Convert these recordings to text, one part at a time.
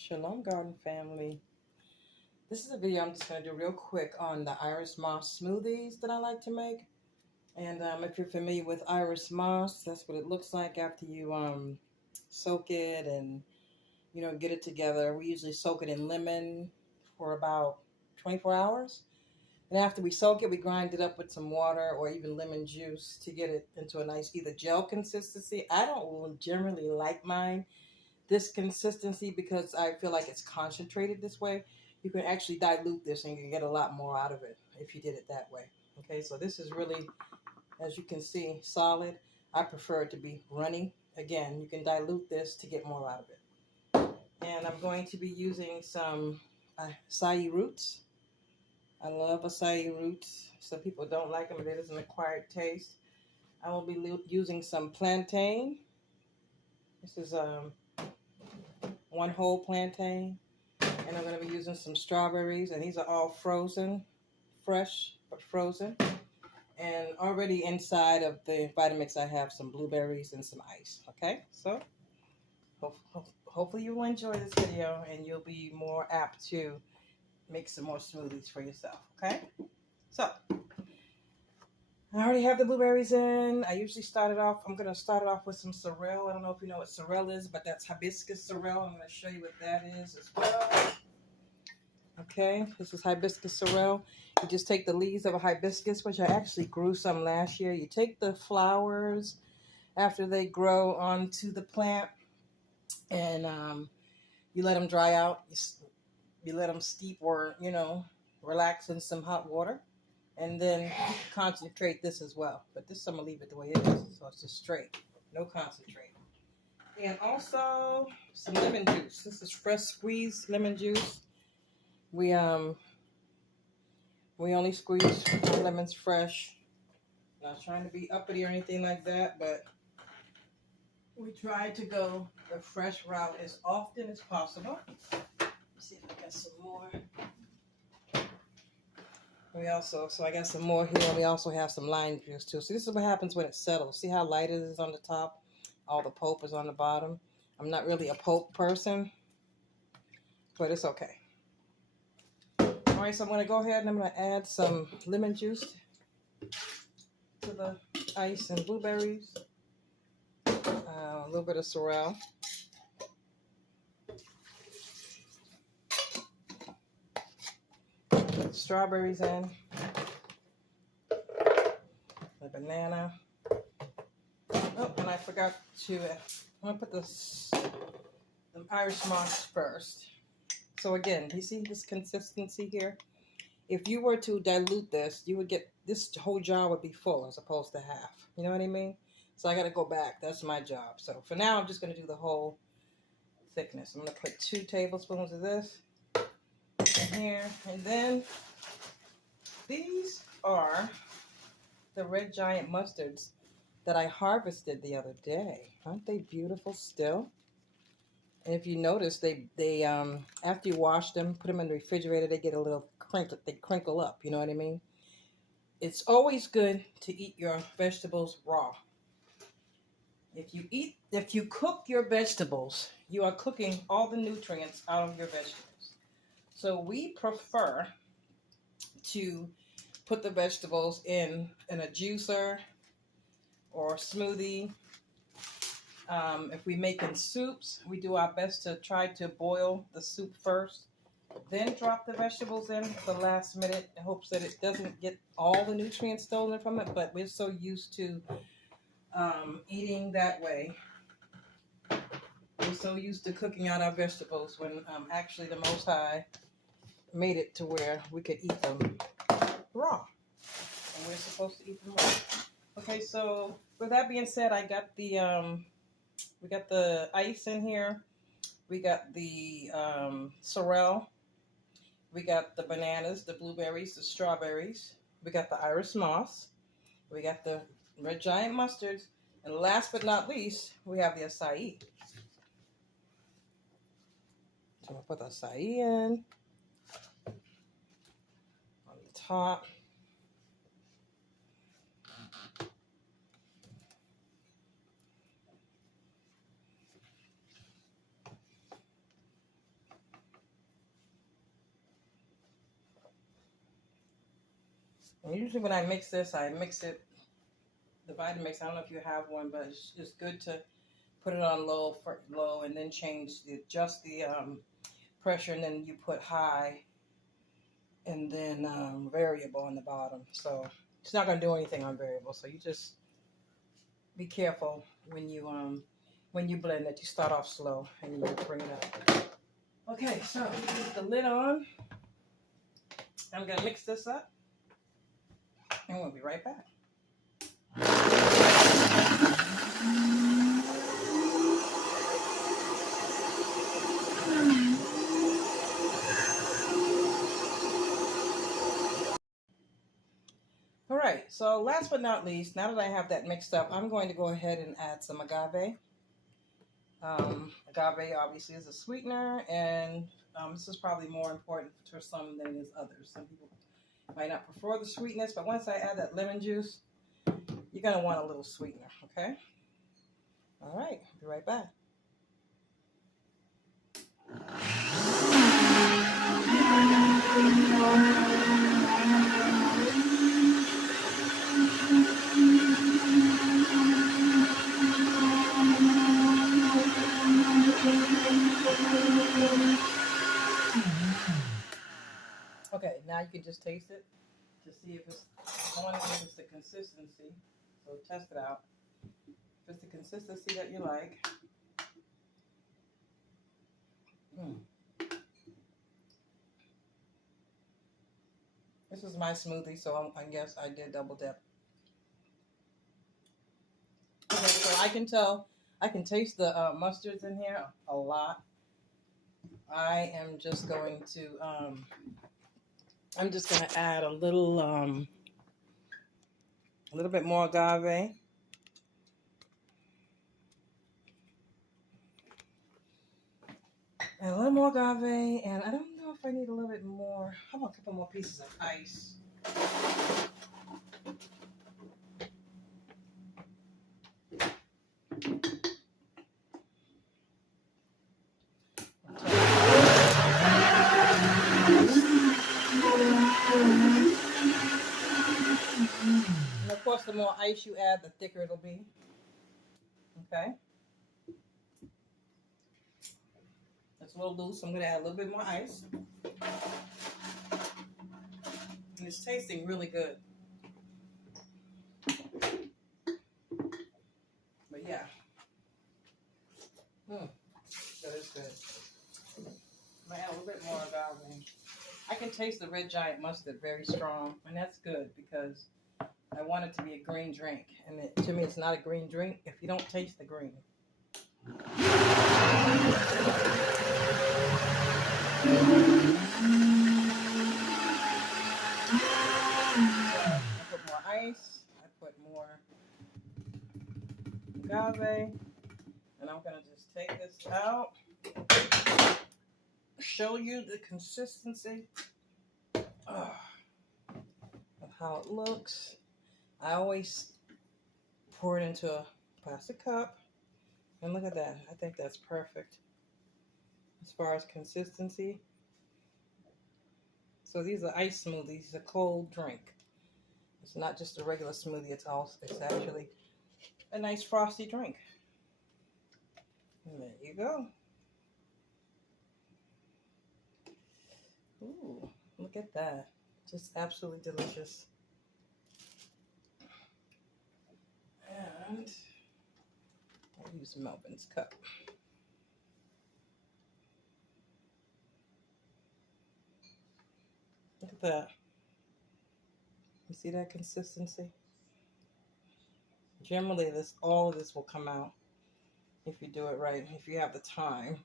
Shalom Garden family. This is a video I'm just going to do real quick on the iris moss smoothies that I like to make. And if you're familiar with iris moss, that's what it looks like after you soak it and get it together. We usually soak it in lemon for about 24 hours. And after we soak it, we grind it up with some water or even lemon juice to get it into a nice either gel consistency. I don't generally like mine this consistency because I feel like it's concentrated this way. You can actually dilute this and you can get a lot more out of it if you did it that way. Okay, so this is really, as you can see, solid. I prefer it to be runny. Again, you can dilute this to get more out of it. And I'm going to be using some acai roots. I love acai roots. Some people don't like them, but it is an acquired taste. I will be using some plantain. This is one whole plantain, and I'm going to be using some strawberries, and these are all frozen, fresh but frozen. And already inside of the Vitamix I have some blueberries and some ice. Okay, so hopefully you will enjoy this video and you'll be more apt to make some more smoothies for yourself. Okay, so I already have the blueberries in. I'm going to start it off with some sorrel. I don't know if you know what sorrel is, but that's hibiscus sorrel. I'm going to show you what that is as well. Okay, this is hibiscus sorrel. You just take the leaves of a hibiscus, which I actually grew some last year. You take the flowers after they grow onto the plant, and you let them dry out. You let them steep or, relax in some hot water. And then concentrate this as well. But this I'm going to leave it the way it is. So it's just straight. No concentrate. And also some lemon juice. This is fresh squeezed lemon juice. We only squeeze our lemons fresh. Not trying to be uppity or anything like that, but we try to go the fresh route as often as possible. Let's see if I got some more. So I got some more here. We also have some lime juice too. So this is what happens when it settles. See how light it is on the top? All the pulp is on the bottom. I'm not really a pulp person, but it's okay. All right, so I'm going to go ahead and I'm going to add some lemon juice to the ice and blueberries. A little bit of sorrel. Put the strawberries in. The banana. Oh, and I forgot to, I'm going to put the iris moss first. So again, you see this consistency here? If you were to dilute this, you would get, this whole jar would be full as opposed to half. You know what I mean? So I got to go back. That's my job. So for now, I'm just going to do the whole thickness. I'm going to put 2 tablespoons of this in here. And then these are the red giant mustards that I harvested the other day. Aren't they beautiful still? And if you notice, they after you wash them, put them in the refrigerator, they get a little crinkle up, you know what I mean? It's always good to eat your vegetables raw. If you cook your vegetables, you are cooking all the nutrients out of your vegetables. So we prefer to put the vegetables in a juicer or smoothie. If we're making soups, we do our best to try to boil the soup first, then drop the vegetables in at the last minute in hopes that it doesn't get all the nutrients stolen from it, but we're so used to eating that way. We're so used to cooking out our vegetables when actually the Most High made it to where we could eat them raw. And we're supposed to eat them raw. Okay, so with that being said, I got we got the ice in here. We got the sorrel. We got the bananas, the blueberries, the strawberries. We got the iris moss. We got the red giant mustards. And last but not least, we have the acai. So I'll put the acai in on the top. And usually when I mix this, I mix it, the Vitamix, I don't know if you have one, but it's good to put it on low, and then adjust the pressure, and then you put high, and then variable on the bottom. So it's not going to do anything on variable. So you just be careful when you blend it. You start off slow and you bring it up. Okay, so put the lid on. I'm going to mix this up, and we'll be right back. All right, so last but not least, now that I have that mixed up, I'm going to go ahead and add some agave. Agave obviously is a sweetener, and this is probably more important for some than it is others. Some people might not prefer the sweetness, but once I add that lemon juice, you're going to want a little sweetener, okay? All right, be right back. Okay, now you can just taste it to see if it's, I want to see if it's the consistency. So test it out. If it's the consistency that you like. This is my smoothie, so I guess I did double dip. Okay, so I can tell, I can taste the mustards in here a lot. I am just going to, I'm just going to add a little bit more agave. And a little more agave, and I don't know if I need a little bit more. How about a couple more pieces of ice? And of course, the more ice you add, the thicker it'll be. Okay. It's a little loose, so I'm going to add a little bit more ice. And it's tasting really good. But yeah. That is good. I'm going to add a little bit more agave. I can taste the red giant mustard very strong, and that's good because I want it to be a green drink. And to me, it's not a green drink if you don't taste the green. I put more ice, I put more agave, and I'm going to just take this out, show you the consistency of how it looks. I always pour it into a plastic cup, and look at that. I think that's perfect as far as consistency. So these are ice smoothies. It's a cold drink. It's not just a regular smoothie. It's actually a nice frosty drink. And there you go. Ooh, look at that. Just absolutely delicious. And I'll use Melvin's cup. Look at that. You see that consistency? Generally, all of this will come out if you do it right, if you have the time.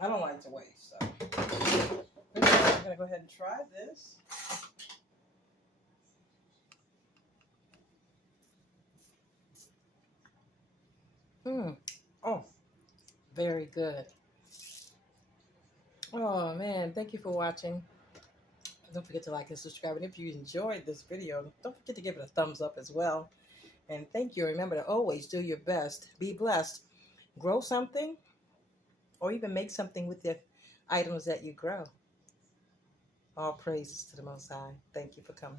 I don't like to waste, so I'm going to go ahead and try this. Oh, very good. Oh man, thank you for watching. Don't forget to like and subscribe. And if you enjoyed this video, don't forget to give it a thumbs up as well. And thank you. Remember to always do your best. Be blessed. Grow something, or even make something with the items that you grow. All praises to the Most High. Thank you for coming.